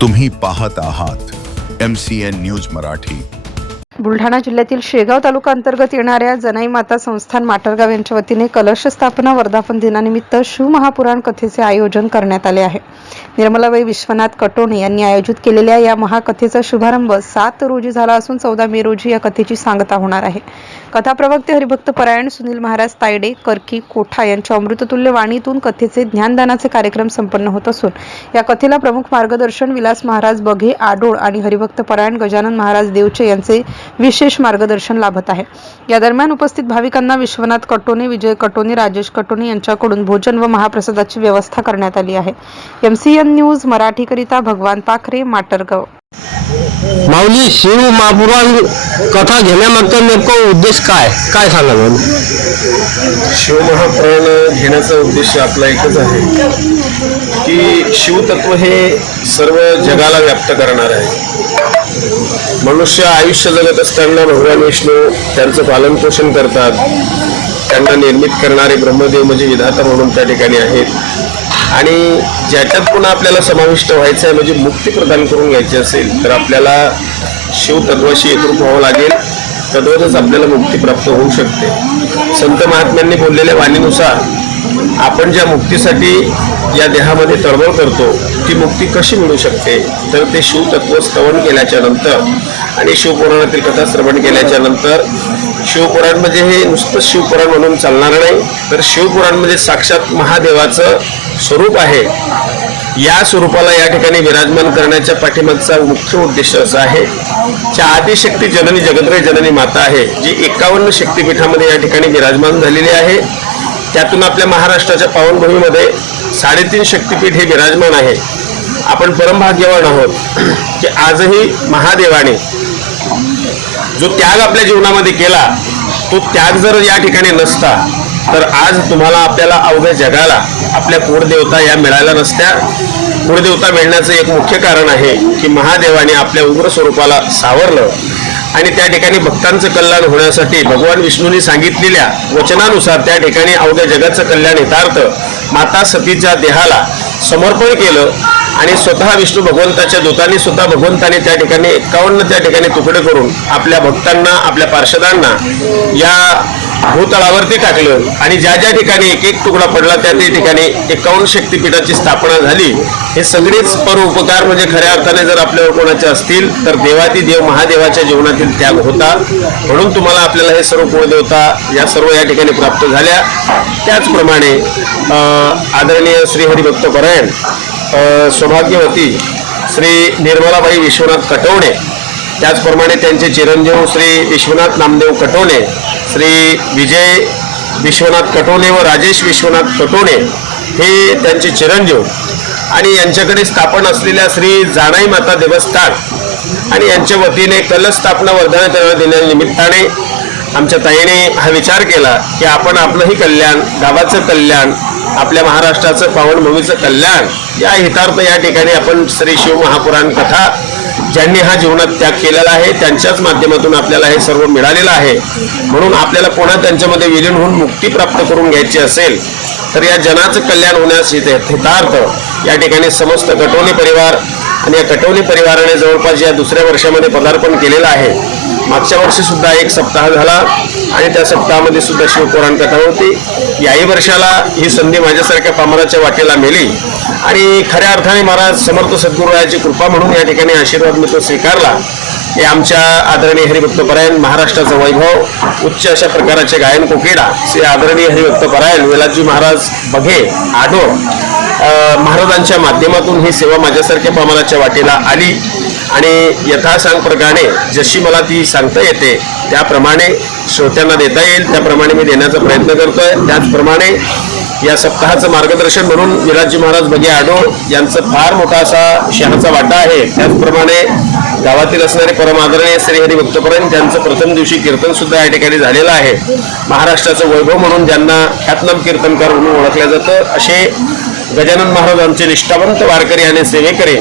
तुम्ही पाहत आहात MCN न्यूज मराठी। बुलढाणा जिल्ह्यातील शेगाव तालुका अंतर्गत येणाऱ्या जनाई माता संस्थान माटरगाव यांच्या वतीने कलश स्थापना वर्धापन दिनानिमित्त शिवमहापुराण कथेचे आयोजन करण्यात आले आहे। निर्मलाबाई विश्वनाथ कटोणे यांनी आयोजित केलेल्या या महाकथेचा शुभारंभ 7 रोजी झाला असून 14 मे रोजी या कथेची सांगता होणार आहे। कथा प्रवक्ते हरिभक्त परायण सुनील महाराज तायडे करकी कोठा यांच्या अमृततुल्य वाणीतून कथेचे ज्ञानदानाचे कार्यक्रम संपन्न होत असून या कथेला प्रमुख मार्गदर्शन विलास महाराज बघे आडोळ आणि हरिभक्त परायण गजानन महाराज देवचे यांचे विशेष मार्गदर्शन लाभत आहे। या दरम्यान उपस्थित भाविकांना विश्वनाथ कटोणे, विजय कटोणे, राजेश कटोणे यांच्याकडून भोजन व महाप्रसादाची व्यवस्था करण्यात आली आहे। MCN न्यूज मराठी करिता भगवान पाखरे, माटरगाव। माऊली शिव महापुराण कथा घेण्यामागचा नेमका उद्देश काय सांगाल? शिव महापुराण घेण्याचा उद्देश आपला एकच आहे की शिवतत्व हे सर्व जगाला व्याप्त करणार आहे। मनुष्य आयुष्य जगत असताना भगवान विष्णू त्यांचं पालनपोषण करतात। त्यांना निर्मित करणारे ब्रह्मदेव म्हणजे विधाता म्हणून त्या ठिकाणी आहेत आणि ज्याच्यात पुन्हा आपल्याला समाविष्ट व्हायचं आहे म्हणजे मुक्ती प्रदान करून घ्यायची असेल तर आपल्याला शिवतत्वाशी एकरूप व्हावं लागेल, तद्वतच आपल्याला मुक्ती प्राप्त होऊ शकते। संत महात्म्यांनी बोललेल्या वाणीनुसार आपण ज्या मुक्तीसाठी या देहामध्ये तळमळ करतो ती मुक्ती कशी मिळू शकते तर ते शिवतत्व स्तवन केल्याच्या नंतर आणि शिवपुराणातील कथा श्रवण केल्याच्या नंतर शिवपुराण म्हणजे हे नुसतं शिवपुराण म्हणून चालणार नाही तर शिवपुराण म्हणजे साक्षात महादेवाचं स्वरूप आहे। या स्वरूपाला या ठिकाणी विराजमान करण्याच्या पाठीमागचा मुख्य उद्देश असा आहे की आदिशक्ती जननी जगत्रय जननी माता आहे जी 51 शक्तिपीठामध्ये या ठिकाणी विराजमान झालेली आहे। त्यातून आपल्या महाराष्ट्राच्या पावनभूमीमध्ये 3.5 शक्तिपीठ हे विराजमान आहे। आपण परमभाग्यवान आहोत की आजही महादेवाने जो त्याग आपल्या जीवनामध्ये केला तो त्याग जर या ठिकाणी नसता तर आज तुम्हाला आपल्याला अवघ्या जगाला आपल्या कुळदेवता या मिळाल्या नसत्या। कुळदेवता मिळण्याचं एक मुख्य कारण आहे की महादेवाने आपल्या उग्र स्वरूपाला सावरलं आणि त्या ठिकाणी भक्तांचं कल्याण होण्यासाठी भगवान विष्णूंनी सांगितलेल्या वचनानुसार त्या ठिकाणी अवघ्या जगाचं कल्याण हितार्थ माता सतीच्या देहाला समर्पण केलं आणि स्वतः विष्णू भगवंताच्या दूतांनी सुद्धा भगवंताने त्या ठिकाणी 51 त्या ठिकाणी तुकडे करून आपल्या भक्तांना आपल्या पार्षदांना या भूतळावरती टाकलं आणि ज्या ज्या ठिकाणी एक एक तुकडा पडला त्या ठिकाणी 51 शक्तिपीठाची स्थापना झाली। हे सगळेच परोपकार म्हणजे खऱ्या अर्थाने जर आपल्यावर कोणाचे असतील तर देवाती देव महादेवाच्या जीवनातील त्याग होता म्हणून तुम्हाला आपल्याला हे सर्व कुळदेवता या सर्व या ठिकाणी प्राप्त झाल्या। त्याचप्रमाणे आदरणीय श्री हरिभक्त परायण सौभाग्यवती श्री निर्मलाबाई विश्वनाथ कटोणे, त्याचप्रमाणे त्यांचे चिरंजीव श्री विश्वनाथ नामदेव कटोणे, श्री विजय विश्वनाथ कटोणे व राजेश विश्वनाथ कटोणे हे त्यांचे चिरंजीव आणि यांच्याकडे स्थापन असलेल्या श्री जानाई माता देवस्थान आणि यांच्या वतीने कलश स्थापना वर्धन दिनानिमित्ताने आमच्या ताईने हा विचार केला की आपण आपलंही कल्याण, गावाचं कल्याण, आपल्या महाराष्ट्राचं पावनभूमीचं कल्याण या हितार्थ या ठिकाणी आपण श्री शिव महापुराण कथा ज्यांनी हा जीवनात त्याग केलेला आहे त्यांच्याच माध्यमातून आपल्याला हे सर्व मिळालेलं आहे। म्हणून आपल्याला पुन्हा त्यांच्यामध्ये विलीन होऊन मुक्ती प्राप्त करून घ्यायची असेल तर या जनाचं कल्याण होण्यास हितार्थ या ठिकाणी समस्त कटोणे परिवार आणि या कटोणे परिवाराने जवळपास या दुसऱ्या वर्षामध्ये पदार्पण केलेलं आहे। मागच्या वर्षी सुद्धा एक सप्ताह झाला आणि त्या सप्ताहामध्ये सुद्धा शिवपुराण कथा होती। याही वर्षाला ही संधी माझ्यासारख्या पामराच्या वाटेला मिळाली आणि खऱ्या अर्थाने महाराज समर्थ सद्गुरुरायाची कृपा म्हणून या ठिकाणी आशीर्वाद मी तो स्वीकारला। हे आमच्या आदरणीय हरिभक्त परायण महाराष्ट्राचा वैभव उच्च अशा प्रकारचे गायन कोकिळा श्री आदरणीय हरिभक्त परायण विलासजी महाराज बघे आडोळ महाराजांच्या माध्यमातून ही सेवा माझ्यासारख्या पामराच्या वाटेला आली आणि यथासांगप्रमाणे जशी मला ती सांगता येते त्याप्रमाणे श्रोत्यांना देता येईल त्याप्रमाणे मी देण्याचा प्रयत्न करतोय। त्याचप्रमाणे या सप्ताहाचं मार्गदर्शन म्हणून विलासजी महाराज बघे आडोळ यांचं फार मोठा असा शहाचा वाटा आहे। त्याचप्रमाणे गावातील असणारे परमादरणीय श्री हरिभक्त परायण त्यांचं प्रथम दिवशी कीर्तन सुद्धा या ठिकाणी झालेलं आहे। महाराष्ट्राचं वैभव म्हणून ज्यांना ख्यातनाम कीर्तनकार म्हणून ओळखलं जातं असे गजानन महाराजांचे निष्ठावंत वारकरी आणि सेवेकरी